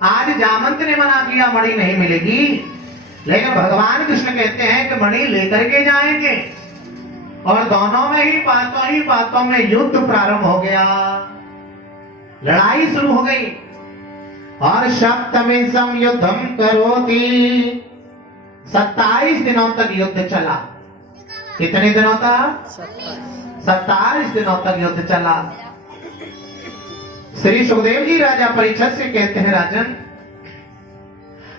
आज जामंत ने मना किया मणि नहीं मिलेगी, लेकिन भगवान कृष्ण कहते हैं कि मणि लेकर के जाएंगे। और दोनों में ही बातों में युद्ध प्रारंभ हो गया, लड़ाई शुरू हो गई। और सप्तमी संयुद्धम करोति, 27 दिनों तक युद्ध चला। कितने दिनों तक? 27 दिनों तक युद्ध चला। श्री सुखदेव जी राजा परीक्षित से कहते हैं, राजन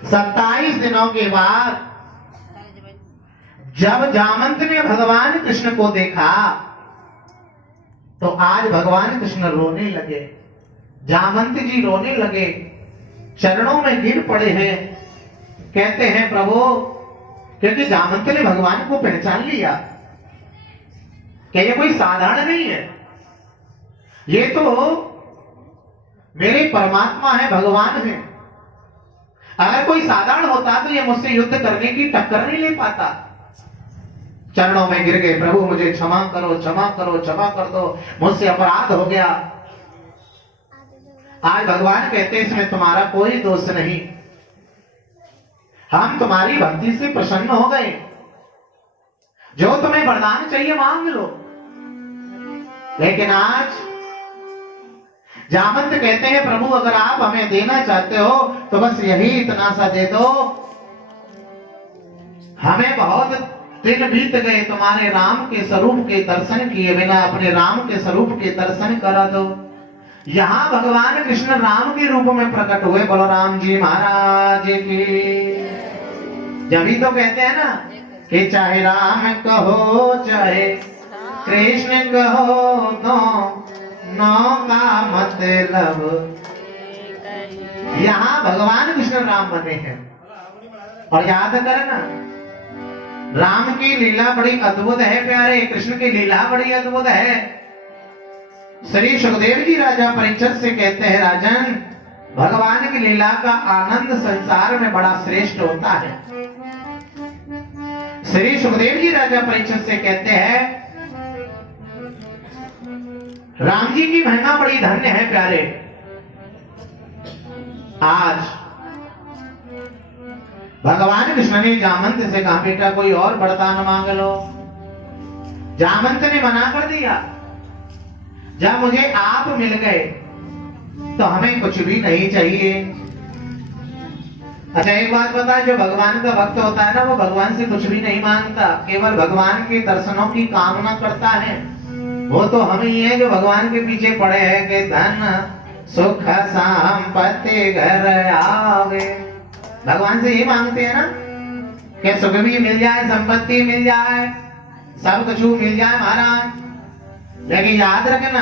27 दिनों के बाद जब जामंत ने भगवान कृष्ण को देखा तो आज भगवान कृष्ण रोने लगे, जामंत जी रोने लगे, चरणों में गिर पड़े हैं। कहते हैं प्रभु, क्योंकि जामंत ने भगवान को पहचान लिया कि ये कोई साधारण नहीं है, ये तो मेरे परमात्मा है, भगवान है। अगर कोई साधारण होता तो ये मुझसे युद्ध करने की टक्कर नहीं ले पाता। चरणों में गिर गए, प्रभु मुझे क्षमा करो, क्षमा करो, क्षमा कर दो, मुझसे अपराध हो गया। आज भगवान कहते हैं इसमें तुम्हारा कोई दोष नहीं, हम तुम्हारी भक्ति से प्रसन्न हो गए, जो तुम्हें वरदान चाहिए मांग लो। लेकिन आज जामंत कहते हैं, प्रभु अगर आप हमें देना चाहते हो तो बस यही इतना सा दे दो, हमें बहुत दिन बीत गए तुम्हारे राम के स्वरूप के दर्शन किए बिना, अपने राम के स्वरूप के दर्शन करा दो। यहां भगवान कृष्ण राम के रूप में प्रकट हुए, बोलो राम जी महाराज की। जब ही तो कहते हैं ना कि चाहे राम कहो चाहे कृष्ण कहो, नो का मतलब यहां भगवान कृष्ण राम बने हैं। और याद करना, राम की लीला बड़ी अद्भुत है प्यारे, कृष्ण की लीला बड़ी अद्भुत है। श्री सुखदेव जी राजा परीक्षित से कहते हैं, राजन भगवान की लीला का आनंद संसार में बड़ा श्रेष्ठ होता है। श्री सुखदेव जी राजा परीक्षित से कहते हैं, राम जी की महिमा बड़ी धन्य है प्यारे। आज भगवान कृष्ण ने जामंत से कहा, बेटा कोई और वरदान मांग लो। जामंत ने मना कर दिया, जब मुझे आप मिल गए तो हमें कुछ भी नहीं चाहिए। अच्छा एक बात बता, जो भगवान का भक्त होता है ना, वो भगवान से कुछ भी नहीं मांगता, केवल भगवान के दर्शनों की कामना करता है। वो तो हम ही है जो भगवान के पीछे पड़े हैं कि धन सुख संपत्ति घर आवे। भगवान से ये मांगते हैं ना कि सुख भी मिल जाए, संपत्ति मिल जाए, सब कुछ मिल जाए महाराज। लेकिन याद रखना,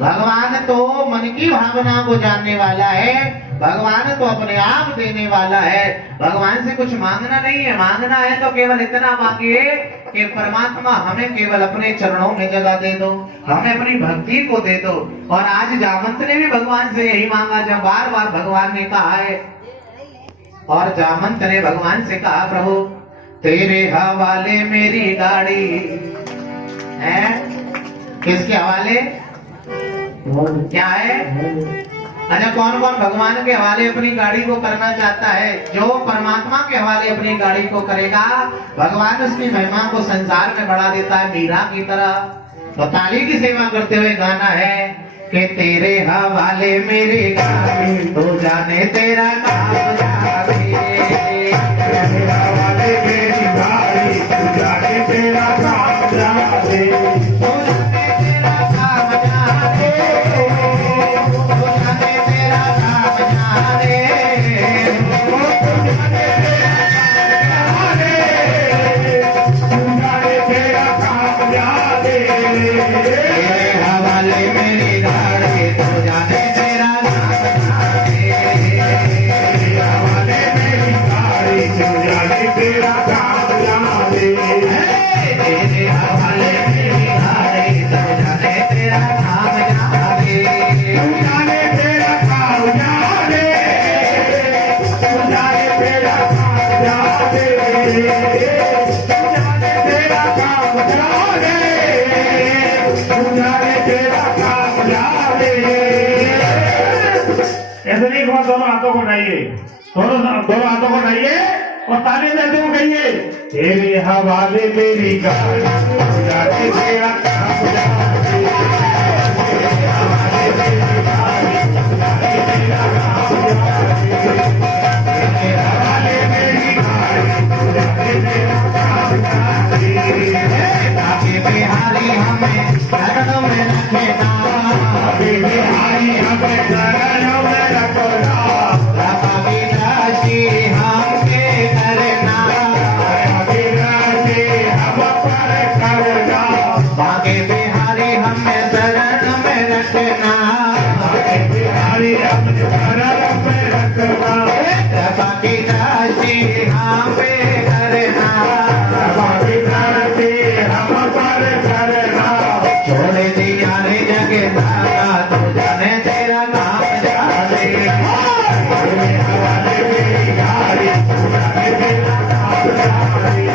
भगवान तो मन की भावना को जानने वाला है, भगवान तो अपने आप देने वाला है। भगवान से कुछ मांगना नहीं है, मांगना है तो केवल इतना मांगिए कि परमात्मा हमें केवल अपने चरणों में जगह दे दो, हमें अपनी भक्ति को दे दो। और आज जामंत ने भी भगवान से यही मांगा, जब बार बार भगवान ने कहा है। और जामंत ने भगवान से कहा, प्रभु तेरे हवाले मेरी गाड़ी है। किसके हवाले? क्या है? अच्छा कौन कौन भगवान के हवाले अपनी गाड़ी को करना चाहता है? जो परमात्मा के हवाले अपनी गाड़ी को करेगा, भगवान उसकी महिमा को संसार में बढ़ा देता है, मीरा की तरह। तो ताली की सेवा करते हुए गाना है कि तेरे हवाले मेरी गाड़ी, तो जाने तेरा काम जाने। तेरे हवाले मेरी गाड़ी, तो जाने तेरा काम जाने। बार दोनों हाथों को उठाइए, दोनों हाथों को उठाइए और ताली देते हुए कहिए, तेरे हवाले मेरी गाड़ी जाने तेरा काम जाने, तेरे हवाले मेरी गाड़ी जाने तेरा काम जाने, तेरे हवाले मेरी गाड़ी जाने तेरा काम जाने। ताकि बिहारी हमें शरणों में रखेगा, बिहारी हमें शरणों में रखना, अविनाशी हमके करना, अविनाशी हम पर करना, बाके बिहारी हमें शरण में रखना, बिहारी हमें शरण में रखना, अविनाशी हम पे करना, अविनाशी हम पर करना। छोड़ दिया रे जगदारा, तू जाने तेरा काम जाने, तेरे हवाले मेरी गाड़ी जाने तेरा काम जाने,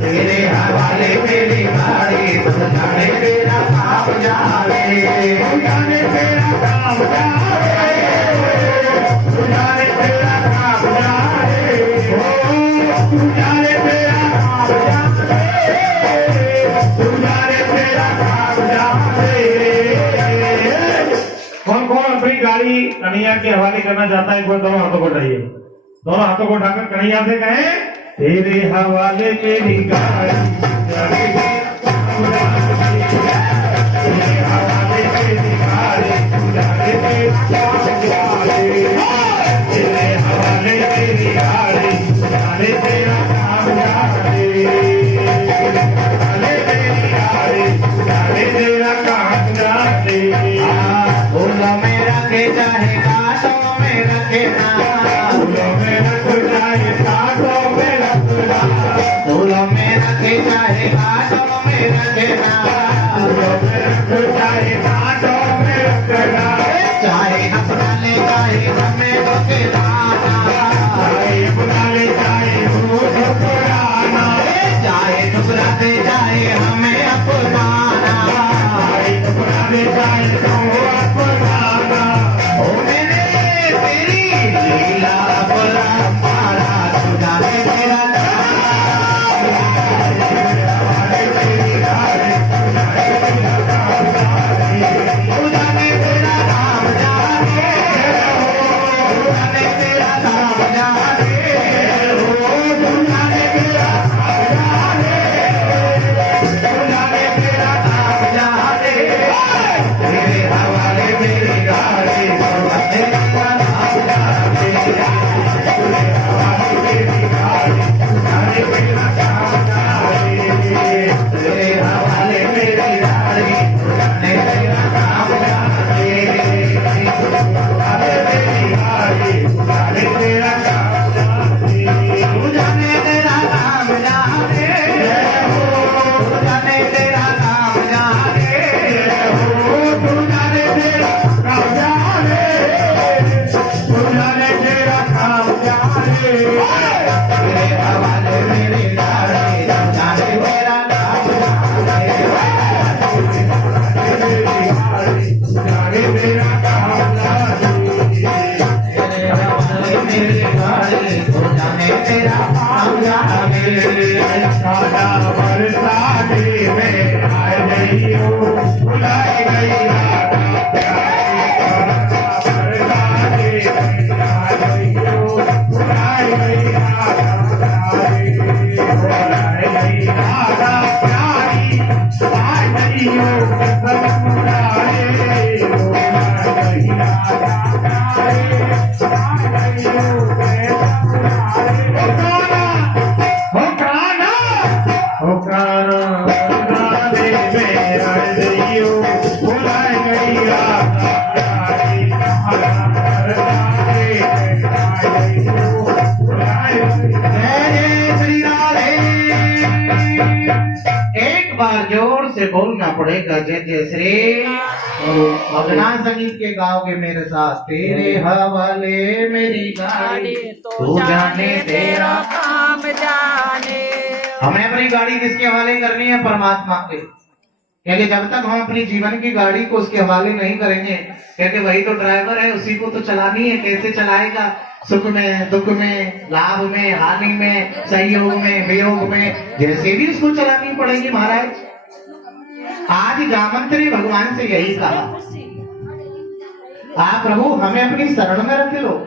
तेरे हवाले मेरी गाड़ी, तू जाने तेरा काम जाने, जाने तेरा काम जाने, जाने तेरा काम जाने, जाने तेरा काम जाने, जाने तेरा काम जाने। कौन कौन अपनी गाड़ी कन्हैया के हवाले करना चाहता है, एक बार दोनों हाथों को उठाइए, दोनों हाथों को उठाकर कन्हैया से कहें, तेरे हवाले मेरी गाड़ी जाने तेरा काम जाने, तेरे हवाले मेरी गाड़ी जाने तेरा काम जाने, तेरे हवाले मेरी गाड़ी जाने तेरा काम जाने, हवाले मेरी गाड़ी जाने तेरा काम जाने। फूलों में रखे चाहे कांटों में रखना, फूलों में रख जाए कांटों में रखना, फूलों में रखे चाहे कांटों में रखना, फूलों में रख जाए कांटों में रखना, चाहे अपना ले चाहे हमें ठुकराना, चाहे अपना ले जाए वो ठुकराना, चाहे ठुकरा दे चाहे हमें अपनाना, चाहे अपना ले जाए वो अपनाना। ओ मेरे तेरी लीला बड़ा मारा, तू जाने तेरा हवाले मेरी गाड़ी जाने तेरा काम जाने, तू जाने तेरा काम जाने, तू जाने तेरा काम जाने, तू जाने तेरा काम जाने, तू जाने तेरा काम जाने, तेरे हवाले मेरी गाड़ी, तू जाने तेरा काम जाने, तेरे हवाले मेरी गाड़ी जाने तेरा काम जाने, तेरे हवाले मेरी गाड़ी, तू जाने तेरा काम जाने, हवाले मेरी गाड़ी जाने तेरा काम जाने। तू जाने तेरा काम जाने, तू जाने तेरा काम जाने, तू जाने तेरा काम जाने, तू जाने तेरा काम जाने। तेरे हवाले मेरी गाड़ी, तू जाने तेरा काम जाने, मेरी गाड़ी जाने तेरा काम जाने, तेरे हवाले मेरी गाड़ी, तू जाने तेरा काम जाने, सादा बरसाने में आए गई हो, बुलाई गई राधा प्यारी, बरसाने में आए गई हो, बुलाई गई राधा प्यारी, बुलाई गई राधा प्यारी, आए गई हो सब मुरारे, बुलाई गई राधा प्यारी, आए गई हो सब मुरारे। हो प्राणा, हो प्राणा, राधे में आए गई हो, बुलाई गई राधा प्यारी, राधे में आए गई हो, बुलाई गई। जय जय श्री राधे। एक बार जोर से बोलना पड़ेगा, जय जय श्री। भजना संगीत के गाओगे मेरे साथ, तेरे हवाले मेरी गाड़ी, तू जाने तेरा काम जाने। हमें अपनी गाड़ी किसके हवाले करनी है? परमात्मा के। क्योंकि जब तक हम अपनी जीवन की गाड़ी को उसके हवाले नहीं करेंगे, क्योंकि वही तो ड्राइवर है, उसी को तो चलानी है, कैसे चलाएगा, सुख में, दुख में, लाभ में, हानि में, संयोग में, वियोग में, जैसे भी उसको चलानी पड़ेगी महाराज। आज जामंत्री भगवान से यही कहा, आप प्रभु हमें अपनी शरण में रख लो।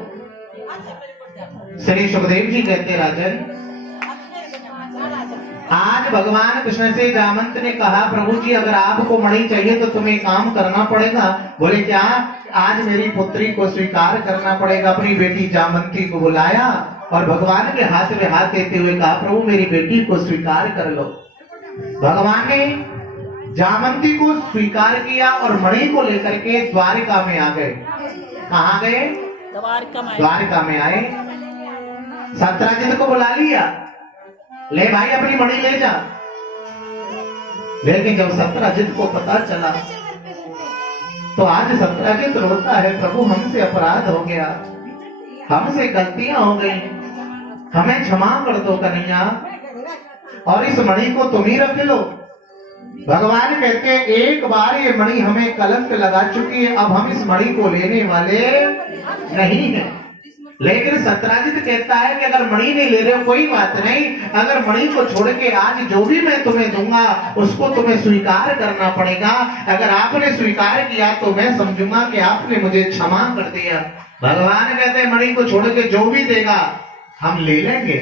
श्री सुखदेव जी कहते राजन, आज भगवान कृष्ण से जामंत ने कहा, प्रभु जी अगर आपको मणि चाहिए तो तुम्हें काम करना पड़ेगा। बोले क्या? आज मेरी पुत्री को स्वीकार करना पड़ेगा। अपनी बेटी जामंती को बुलाया और भगवान के हाथ में हाथ देते हुए कहा, प्रभु मेरी बेटी को स्वीकार कर लो। भगवान ने जामंती को स्वीकार किया और मणि को लेकर के द्वारिका में आ गए। कहाँ गए? द्वारिका में आए। सत्राजित को बुला लिया, ले भाई अपनी मणि ले जा। लेकिन जब सत्राजित को पता चला तो आज सत्राजित रोता है, प्रभु हमसे अपराध हो गया, हमसे गलतियां हो गई, हमें क्षमा कर दो कन्हैया, और इस मणि को तुम ही रख लो। भगवान कहते हैं, एक बार ये मणि हमें कलंक लगा चुकी है, अब हम इस मणि को लेने वाले नहीं हैं। लेकिन सत्राजित कहता है कि अगर मणि नहीं ले रहे हो कोई बात नहीं, अगर मणि को छोड़ के आज जो भी मैं तुम्हें दूंगा उसको तुम्हें स्वीकार करना पड़ेगा। अगर आपने स्वीकार किया तो मैं समझूंगा कि आपने मुझे क्षमा कर दिया। भगवान कहते हैं, मणि को छोड़ के जो भी देगा हम ले लेंगे।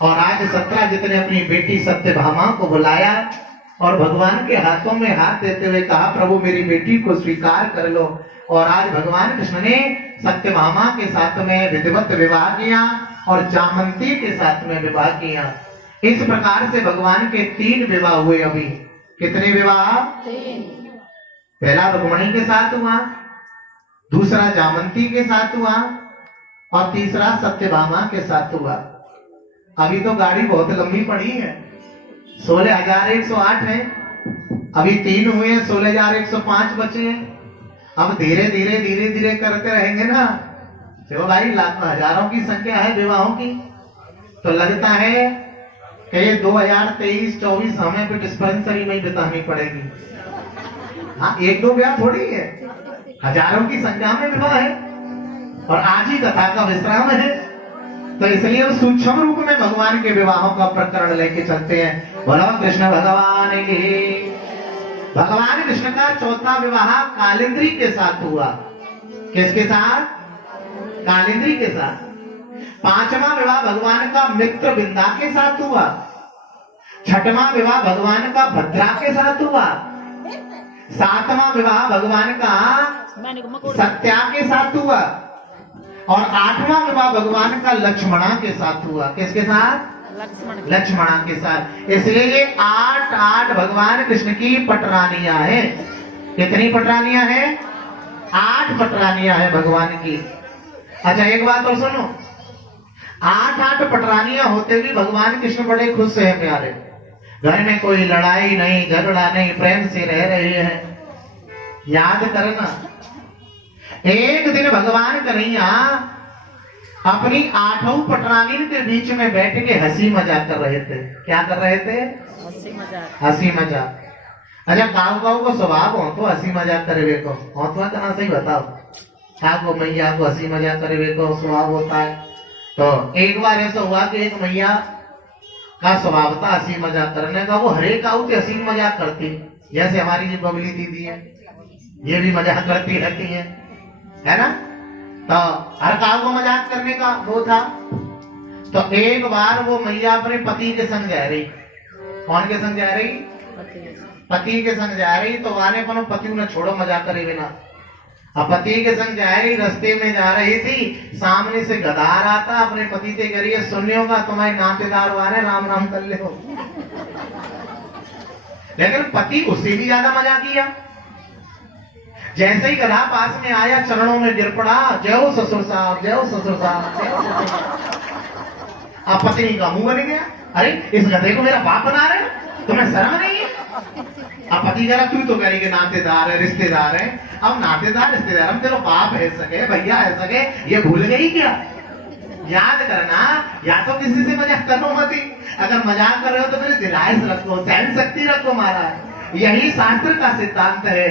और आज सत्राजित ने अपनी बेटी सत्यभामा को बुलाया और भगवान के हाथों में हाथ देते हुए कहा, प्रभु मेरी बेटी को स्वीकार कर लो। और आज भगवान कृष्ण ने सत्यभामा के साथ में विधिवत विवाह किया और जामंती के साथ में विवाह किया। इस प्रकार से भगवान के 3 विवाह हुए। अभी कितने विवाह? 3। पहला रुक्मिणी के साथ हुआ, दूसरा जामंती के साथ हुआ और तीसरा सत्यभामा के साथ हुआ। अभी तो गाड़ी बहुत लंबी पड़ी है, 16,108 है, अभी 3 हुए हैं, 16,105 बचे हैं। अब धीरे धीरे करते रहेंगे ना, चलो भाई लाखों हजारों की संख्या है विवाहों की, तो लगता है कि 2023-24 हमें भी डिस्पेंसरी में बितानी पड़ेगी। हाँ, 1-2 ब्याह थोड़ी है, हजारों की संख्या में विवाह है और आज ही कथा का विश्राम है। तो इसलिए वो सूक्ष्म रूप में भगवान के विवाहों का प्रकरण लेके चलते हैं। बोलो कृष्ण भगवान की। भगवान कृष्ण का 4था विवाह कालिंद्री के साथ हुआ। किसके साथ? कालिंद्री के साथ। 5वां विवाह भगवान का मित्र बिंदा के साथ हुआ। 6वां विवाह भगवान का भद्रा के साथ हुआ। 7वां विवाह भगवान का सत्या के साथ हुआ और 8वां विवाह भगवान का लक्ष्मणा के साथ हुआ। किसके साथ? लक्ष्मणा के साथ। इसलिए ये 8 भगवान कृष्ण की पटरानियां हैं। कितनी पटरानियां हैं? 8 पटरानियां हैं भगवान की। अच्छा एक बात और सुनो, 8 पटरानियां होते भी भगवान कृष्ण बड़े खुश से हैं प्यारे। घर में कोई लड़ाई नहीं, झगड़ा नहीं, प्रेम से रह रहे हैं। याद करना, एक दिन भगवान कन्हैया अपनी 8 पटरानी के बीच में बैठ के हंसी मजाक कर रहे थे। क्या कर रहे थे? हंसी मजाक। अच्छा गाँव को स्वभाव हो तो हंसी मजाक करे को हो तो कहना सही बताओ, को मैया को हंसी मजाक करे को स्वभाव होता है। तो एक बार ऐसा हुआ कि एक मैया का स्वभाव था हंसी मजाक करने का। वो हरेक आऊ से हंसी मजाक करती, जैसे हमारी जो बबली दीदी है ये भी मजाक करती रहती है ना। तो हर काल को मजाक करने का वो था। तो एक बार वो मैया अपने पति के संग जा रही। कौन के संग जा रही? पति के संग जा रही। तो वाने पर पति ने छोड़ो मजाक करे बिना, अब पति के संग जा रही, रास्ते में जा रही थी, सामने से गधार आता, अपने पति से करिए सुनियो का तुम्हारे नातेदार वाले राम राम कर ले हो। लेकिन पति उससे भी ज्यादा मजाक किया। जैसे ही गधा पास में आया चरणों में गिर पड़ा, जय हो ससुर साहब, जय हो ससुर साहब, जय हो ससुर साहब। अब पत्नी का मुंह बन गया, अरे इस गधे को मेरा बाप बना रहे, तुम्हें शर्म नहीं है? अब पति कह रहा तू तो कह रही कि नातेदार है, रिश्तेदार है। अब नातेदार रिश्तेदार हम तेरा बाप है सके, भैया है सके, ये भूल गई क्या? याद करना, या तो किसी से मजाक करो मत ही। अगर मजाक कर रहे हो तो फिर दिलायस रखो, सहन शक्ति रखो महाराज। यही शास्त्र का सिद्धांत है।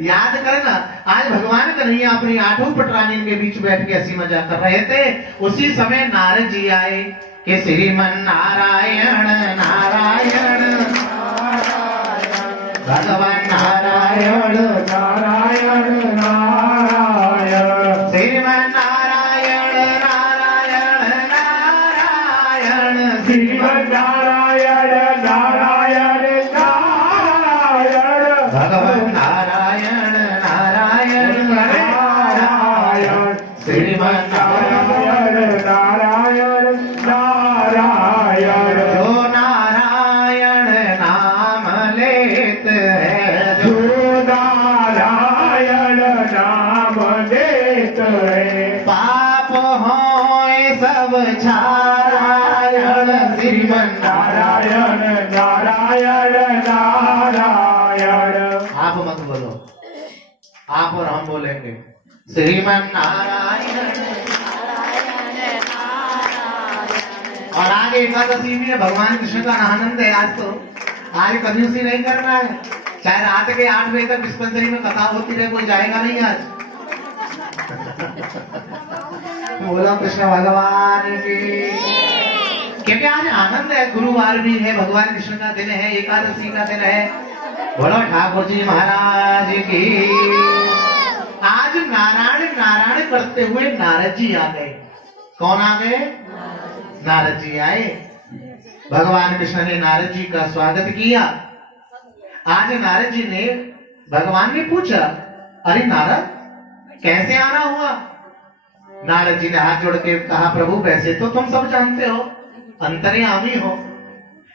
याद करना, आज भगवान कन्हैया अपनी आठों पटरानी के बीच बैठ के हंसी मजाक कर रहे थे। उसी समय नारद जी आए कि श्रीमन नारायण नारायण भगवान नारायण नारायण नारायण श्रीमन नारायण नारायण नारायण श्रीमन नारायण नारायण नारायण भगवान नारायण नारायण नारायण श्रीमन नारायण नारायण नारायण जो नारायण नाम लेत है जो नारायण नाम लेत है पाप होए सब छारायण श्रीमन नारायण नारायण नारायण। आप मत बोलो, आप और हम बोलेंगे श्रीमन नारायण। और आगे एकादशी में भगवान कृष्ण का आनंद है। आज तो आज कंजूसी नहीं करना है, चाहे रात के 8 बजे तक डिस्पेंसरी में कथा होती रहे, कोई जाएगा नहीं आज। बोलो कृष्ण भगवान की। क्योंकि आज आनंद है, गुरुवार भी है, भगवान कृष्ण का दिन है, एकादशी का दिन है। बोलो ठाकुर जी महाराज की। आज नारायण नारायण करते हुए नारद जी आ गए। कौन आ गए? नारद जी आए। भगवान कृष्ण ने नारद जी का स्वागत किया। आज नारद जी ने, भगवान ने पूछा, अरे नारद कैसे आना हुआ? नारद जी ने हाथ जोड़ के कहा, प्रभु वैसे तो तुम सब जानते हो, अंतर्यामी हो,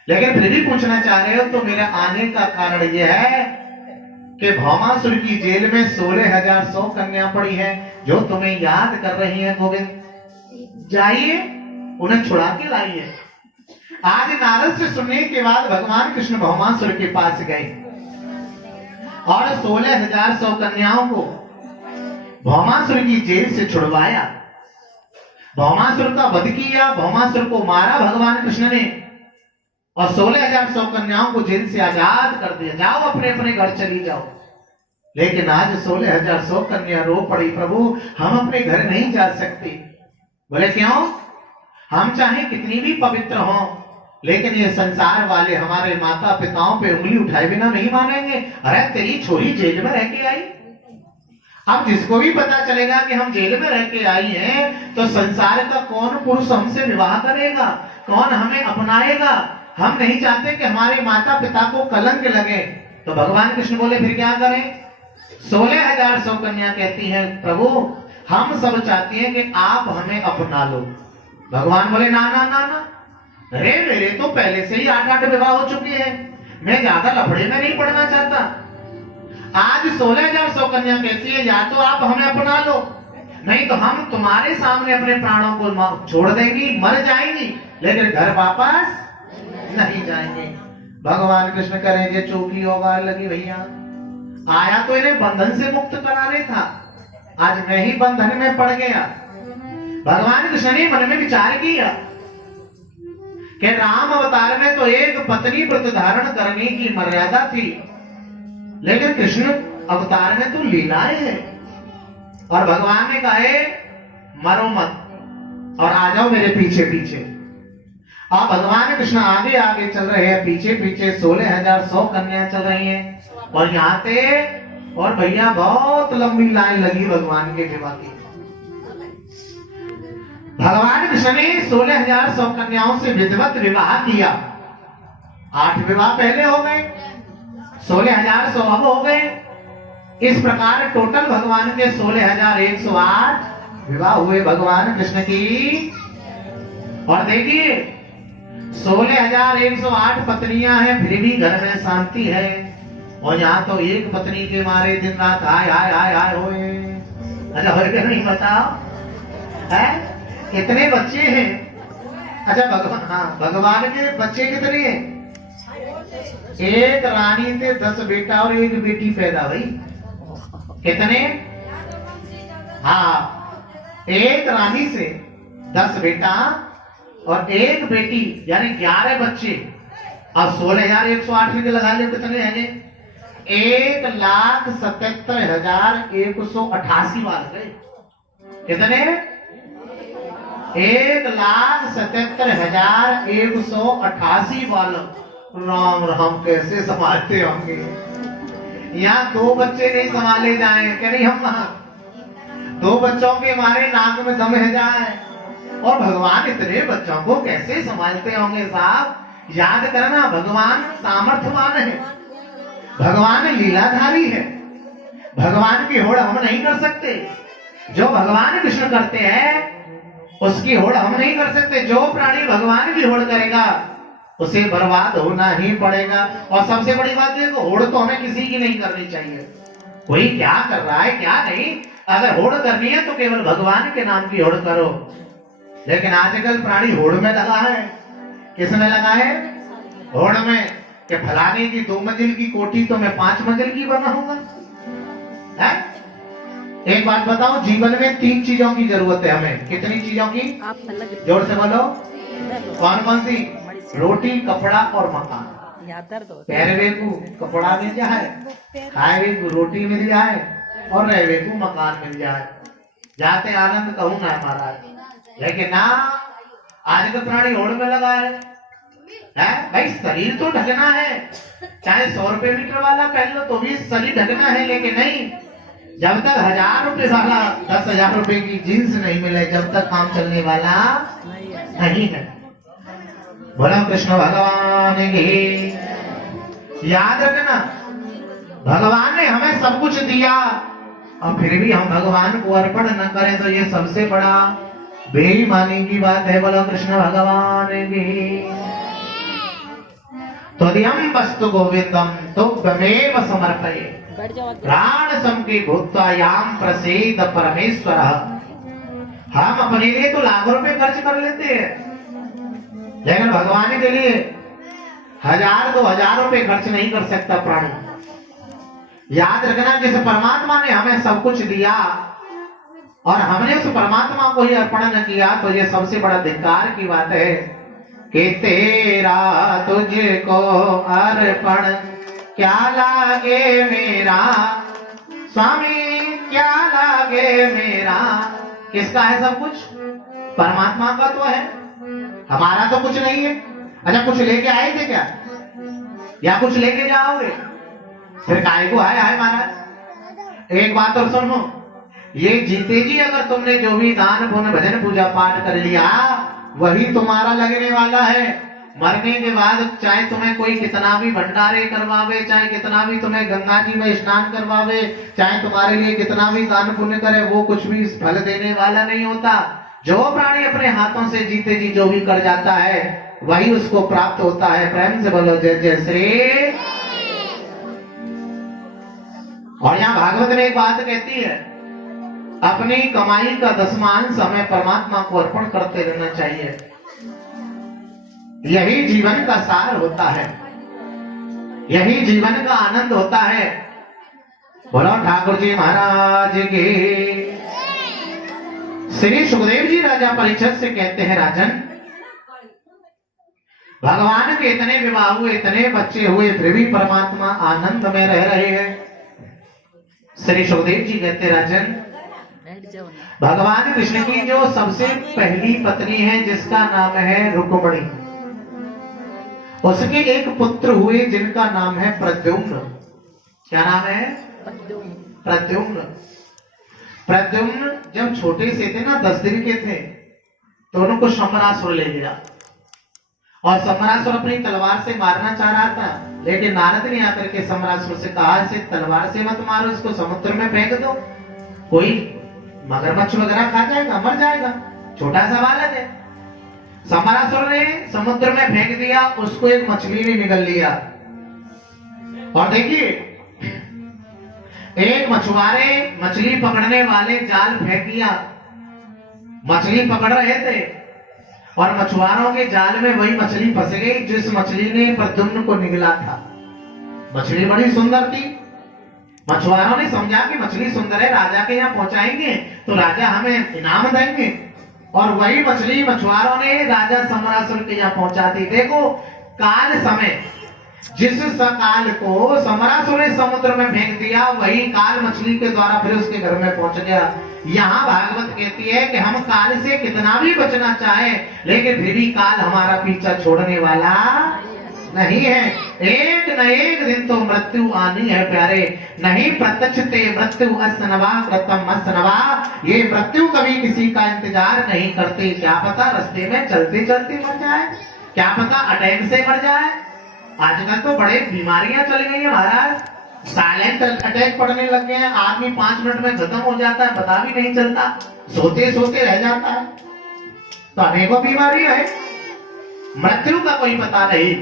लेकिन फिर भी पूछना चाह रहे हो तो मेरा आने का कारण यह है कि भौमासुर की जेल में 16,100 कन्या पड़ी है जो तुम्हें याद कर रही है। गोविंद जाइए उन्हें छुड़ा के लाइए। आज नारद से सुनने के बाद भगवान कृष्ण भौमासुर के पास गए और 16,100 कन्याओं को भौमासुर की जेल से छुड़वाया, भौमासुर का वध किया, भौमासुर को मारा भगवान कृष्ण ने और 16,100 कन्याओं को जेल से आजाद कर दिया। जाओ अपने अपने घर चली जाओ। लेकिन आज 16,100 कन्या रो पड़ी, प्रभु हम अपने घर नहीं जा सकते। बोले क्यों? हम चाहे कितनी भी पवित्र हो, लेकिन ये संसार वाले हमारे माता पिताओं पे उंगली उठाए बिना नहीं मानेंगे। अरे तेरी छोरी जेल में रह के आई। अब जिसको भी पता चलेगा कि हम जेल में रह के आई हैं, तो संसार का कौन पुरुष हमसे विवाह करेगा, कौन हमें अपनाएगा? हम नहीं चाहते कि हमारे माता पिता को कलंक लगे। तो भगवान कृष्ण बोले फिर क्या करें? 16,100 कन्या कहती है, प्रभु हम सब चाहती हैं कि आप हमें अपना लो। भगवान बोले ना ना ना ना, अरे मेरे तो पहले से ही 8 विवाह हो चुके हैं, मैं ज्यादा लफड़े में नहीं पड़ना चाहता। आज 16,100 कन्या कहती है या तो आप हमें अपना लो, नहीं तो हम तुम्हारे सामने अपने प्राणों को छोड़ देंगी, मर जाएंगी, लेकिन घर वापस नहीं जाएंगे। भगवान कृष्ण करेंगे चौकी होगा लगी भैया। आया तो इन्हें बंधन से मुक्त कराने था, आज मैं ही बंधन में पड़ गया। भगवान कृष्ण ने मन में विचार किया कि राम अवतार में तो एक पत्नी व्रत धारण करने की मर्यादा थी, लेकिन कृष्ण अवतार में तो लीलाएं हैं। और भगवान ने कहा मरो मत और आ जाओ मेरे पीछे पीछे। अब भगवान कृष्ण आगे आगे चल रहे हैं, पीछे पीछे 16,100 कन्या चल रही हैं और यहाँ पे और भैया बहुत लंबी लाइन लगी भगवान के विवाह की। भगवान कृष्ण ने 16,100 कन्याओं से विधिवत विवाह किया। 8 विवाह पहले हो गए, 16,100 अब हो गए। इस प्रकार टोटल भगवान के 16,108 विवाह हुए भगवान कृष्ण की। और देखिए 16,108 पत्नियां हैं, फिर भी घर में शांति है। और यहाँ तो एक पत्नी के मारे दिन रात आय आय आय आय होए। अच्छा हो नहीं बताओ है? कितने बच्चे हैं? अच्छा भगवान, हाँ भगवान के बच्चे कितने हैं? एक रानी से 10 बेटा और एक बेटी पैदा हुई। कितने? हाँ, एक रानी से 10 बेटा और एक बेटी, यानी 11 बच्चे। अब 16,108 में लगा ले कितने हैं? 1,77,188 बाल गए। कितने? 1,77,188 बाल। राम राम, कैसे संभालते होंगे। यहाँ 2 बच्चे नहीं संभाले जाए, कह रही हम 2 बच्चों के मारे नाक में दम है जाए, और भगवान इतने बच्चों को कैसे संभालते होंगे साहब। याद करना, भगवान सामर्थ्यवान है, भगवान लीलाधारी है, भगवान की होड़ हम नहीं कर सकते। जो भगवान कृष्ण करते हैं उसकी होड़ हम नहीं कर सकते। जो प्राणी भगवान की होड़ करेगा उसे बर्बाद होना ही पड़ेगा। और सबसे बड़ी बात देखो, होड़ तो हमें किसी की नहीं करनी चाहिए। कोई क्या कर रहा है क्या नहीं, अगर होड़ करनी है तो केवल भगवान के नाम की होड़ करो। लेकिन आजकल प्राणी होड़ में लगा है। किस में लगा है? होड़ में, कि फलाने की 2 मंजिल की कोठी तो मैं 5 मंजिल की बनाऊंगा। एक बात बताओ, जीवन में 3 चीजों की जरूरत है हमें। कितनी चीजों की? जोर से बोलो। कौन कौन सी? रोटी, कपड़ा और मकान। पहरवे को कपड़ा मिल जाए, खाए को रोटी मिल जाए, और रहवे को मकान मिल जाए, जाते आनंद कहूंगा महाराज। लेकिन ना, आज का प्राणी होड़ में लगा है। भाई शरीर तो ढकना है, चाहे 100 रुपए मीटर वाला पहन लो तो भी शरीर ढकना है। लेकिन नहीं, जब तक 1000 रुपए वाला 10,000 रुपए की जींस नहीं मिले, जब तक काम चलने वाला नहीं है। बोलो कृष्ण भगवान की। याद रखना, भगवान ने हमें सब कुछ दिया और फिर भी हम भगवान को अर्पण न करें तो ये सबसे बड़ा बेईमानी की बात है। बोलो कृष्ण भगवान की। त्वदीयं वस्तु गोविंदम तुभ्यमेव समर्पये प्राण समकी भूत्वा याम प्रसीद परमेश्वर। हम अपने लिए तो लाखों रुपए खर्च कर लेते हैं, लेकिन भगवान के लिए 1000-2000 रुपए खर्च नहीं कर सकता प्राणी। याद रखना, जिस परमात्मा ने हमें सब कुछ दिया और हमने उस परमात्मा को ही अर्पण न किया तो ये सबसे बड़ा धिक्कार की बात है कि तेरा तुझको अर्पण क्या लागे मेरा स्वामी, क्या लागे मेरा। किसका है सब कुछ? परमात्मा का तो है, हमारा तो कुछ नहीं है। अच्छा, कुछ लेके आए थे क्या, या कुछ लेके जाओगे? फिर काहे को आए आए महाराज। एक बात और सुनो, ये जीते जी अगर तुमने जो भी दान पुण्य भजन पूजा पाठ कर लिया वही तुम्हारा लगने वाला है। मरने के बाद चाहे तुम्हें कोई कितना भी भंडारे करवावे, चाहे कितना भी तुम्हें गंगा जी में स्नान करवावे, चाहे तुम्हारे लिए कितना भी दान पुण्य करे, वो कुछ भी फल देने वाला नहीं होता। जो प्राणी अपने हाथों से जीते जी जो भी कर जाता है वही उसको प्राप्त होता है। प्रेम से बोलो जय जय श्री। और यहाँ भागवत में एक बात कहती है, अपनी कमाई का 10वांश हमें परमात्मा को अर्पण करते रहना चाहिए। यही जीवन का सार होता है, यही जीवन का आनंद होता है। बोलो ठाकुर जी महाराज के। श्री सुखदेव जी राजा परीक्षित से कहते हैं, राजन भगवान के इतने विवाह हुए, इतने बच्चे हुए, फिर भी परमात्मा आनंद में रह रहे हैं। श्री सुखदेव जी कहते, राजन भगवान कृष्ण की जो सबसे पहली पत्नी है जिसका नाम है रुक्मिणी, उसके एक पुत्र हुए जिनका नाम है प्रद्युम्न। क्या नाम है? प्रद्युम्न। प्रद्युम्न जब छोटे से थे ना, 10 दिन के थे, तो उनको शंबरासुर ले गया और शंबरासुर अपनी तलवार से मारना चाह रहा था, लेकिन नारद ने आकर के शंबरासुर से कहा, इसे तलवार से मत मारो, इसको समुद्र में फेंक दो, कोई मगरमच्छ वगैरह खा जाएगा, मर जाएगा, छोटा सा बालक है। शंबरासुर ने समुद्र में फेंक दिया, उसको एक मछली ने निगल लिया। और देखिए, एक मछुआरे मछली पकड़ने वाले जाल फेंक दिया, मछली पकड़ रहे थे और मछुआरों के जाल में वही मछली फंस गई जिस मछली ने प्रद्युम्न को निगला था। मछली बड़ी सुंदर थी। मछुआरों ने समझा कि मछली सुंदर है, राजा के यहाँ पहुंचाएंगे तो राजा हमें इनाम देंगे, और वही मछली मछुआरों ने राजा शंबरासुर के यहाँ पहुंचा दी। देखो काल समय, जिस काल को समरासुर ने समुद्र में फेंक दिया, वही काल मछली के द्वारा फिर उसके घर में पहुंच गया। यहाँ भागवत कहती है कि हम काल से कितना भी बचना चाहें, लेकिन फिर भी काल हमारा पीछा छोड़ने वाला नहीं है। एक न एक दिन तो मृत्यु आनी है प्यारे, नहीं प्रत्यक्षते मृत्यु असनवा कृतम असनवा। ये मृत्यु कभी किसी का इंतजार नहीं करती। क्या पता रास्ते में चलते चलते मर जाए, क्या पता अटैक से मर जाए। आजकल तो बड़े बीमारियां चल गई है महाराज, साइलेंट अटैक पड़ने लग गए हैं। आदमी 5 मिनट में खत्म हो जाता है, पता भी नहीं चलता, सोते सोते रह जाता है। तो अनेकों बीमारियां है, मृत्यु का कोई पता नहीं।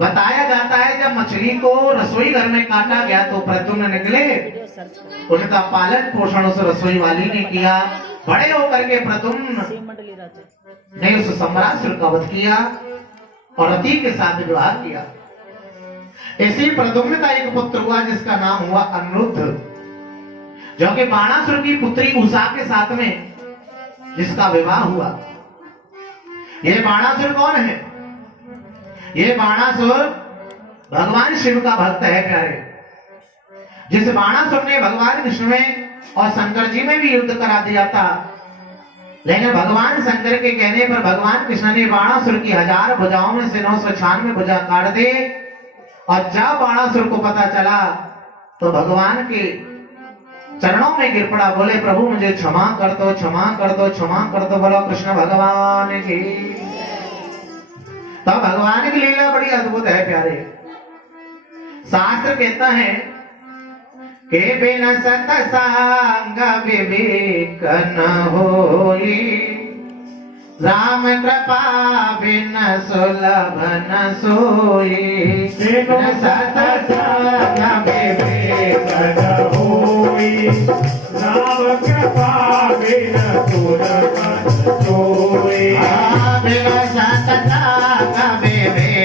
बताया जाता है जब मछली को रसोई घर में काटा गया तो प्रद्युम्न निकले, उनका पालन पोषण उस रसोई वाली ने किया। बड़े होकर के प्रद्युम्न ने उस सम्रासुर का वध किया और रति के साथ विवाह किया। इसी प्रद्युम्न का एक पुत्र हुआ जिसका नाम हुआ अनिरुद्ध, जो कि बाणासुर की पुत्री उषा के साथ में जिसका विवाह हुआ। ये बाणासुर कौन है? ये बाणासुर भगवान शिव का भक्त है प्यारे। जिस बाणासुर ने भगवान विष्णु में और शंकर जी में भी युद्ध करा दिया था, लेकिन भगवान शंकर के कहने पर भगवान कृष्ण ने बाणासुर की 1000 भुजाओं में से 996 भुजा काट दे। और जब बाणासुर को पता चला तो भगवान के चरणों में गिर पड़ा, बोले प्रभु मुझे क्षमा कर दो, क्षमा कर दो, क्षमा कर दो। बोलो कृष्ण भगवान की। तो भगवान की लीला बड़ी अद्भुत है प्यारे। शास्त्र कहता है के बिना सतसंग विवेक न होई, राम कृपा बिन सुलभ न सोई। बिन सतसंग विवेक न होई, राम कृपा बिन सुलभ न सोई। बिन